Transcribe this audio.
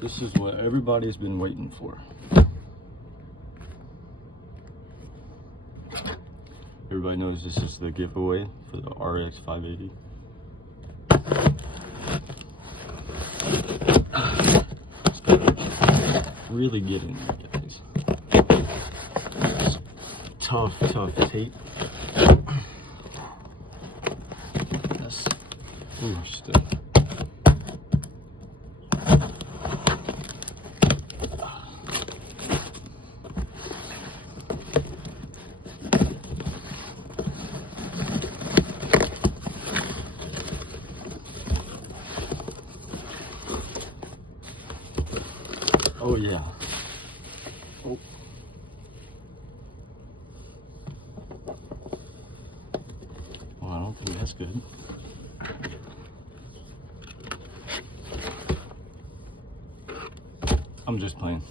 This is what everybody's been waiting for. Everybody knows this is the giveaway for the RX 580. Really get in there, guys. Tough tape. That's still. Oh yeah. Oh. Well, I don't think that's good. I'm just playing.